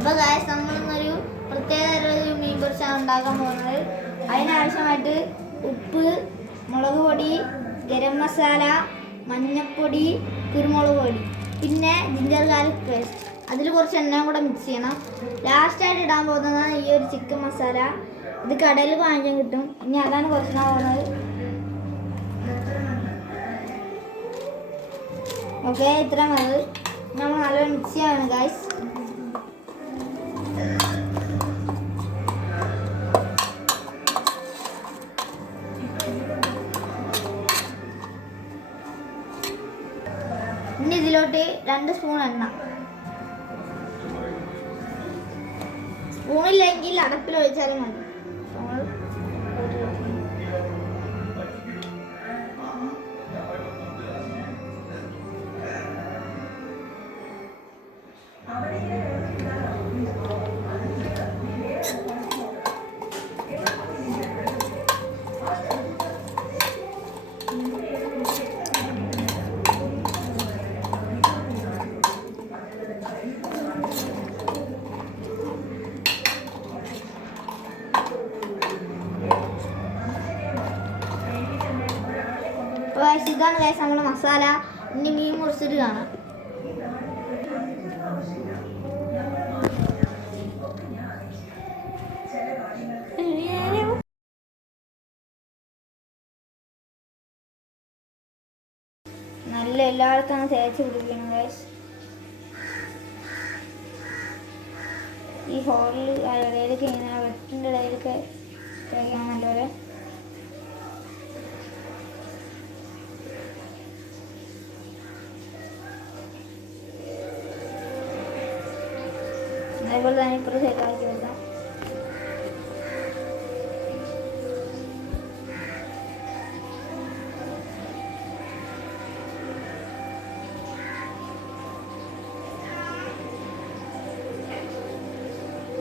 അപ്പോൾ ഗായ്സ് നമ്മളിന്നൊരു പ്രത്യേക ഒരു മീൻ പൊരിച്ചാണ് ഉണ്ടാക്കാൻ പോകുന്നത്. അതിനാവശ്യമായിട്ട് ഉപ്പ്, മുളക് പൊടി, ഗരം മസാല, മഞ്ഞൾപ്പൊടി, കുരുമുളക് പൊടി, പിന്നെ ജിഞ്ചർ ഗാർലിക് പേസ്റ്റ്. അതിൽ കുറച്ച് എണ്ണയും കൂടെ മിക്സ് ചെയ്യണം. ലാസ്റ്റായിട്ട് ഇടാൻ പോകുന്നതാണ് ഈ ഒരു ചിക്കൻ മസാല. ഇത് കടയിൽ വാങ്ങിക്കാൻ കിട്ടും. ഇനി അതാണ് കുറച്ചിടാൻ പോകുന്നത്. ഓക്കെ, ഇത്ര മതി. നമ്മൾ നല്ലോണം മിക്സ് ചെയ്യണം ഗായ്സ്. ഇനി ഇതിലോട്ട് 2 സ്പൂൺ എണ്ണ. സ്പൂണില്ലെങ്കിൽ അടപ്പിൽ ഒഴിച്ചാലും മതി. ഇതാണ് ഗൈസ് നമ്മുടെ മസാല. ഇനി മീൻ മുറിച്ചിട്ട് കാണാം. നല്ല എല്ലായിടത്തും തേച്ച് പിടിക്കണം ഗൈസ്. ഈ ഹോളിൽ ഇടയിലൊക്കെ ഇങ്ങനെ വെട്ടിൻ്റെ ഇടയിലൊക്കെ തേക്കണം നല്ലപോലെ. അതേപോലെ തന്നെ ഇപ്പുറം സെറ്റാക്കി വെക്കാം.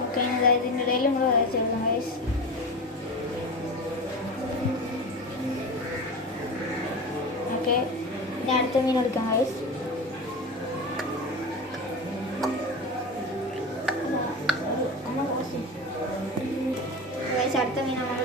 ഓക്കെ, ഇതിൻ്റെ ഇടയിലും കൂടെ വെച്ചെടുക്കാം ഗൈസ്. ഓക്കെ, ഇനി അടുത്ത മീൻ എടുക്കാം ഗൈസ്. അടുത്ത മീനാണ്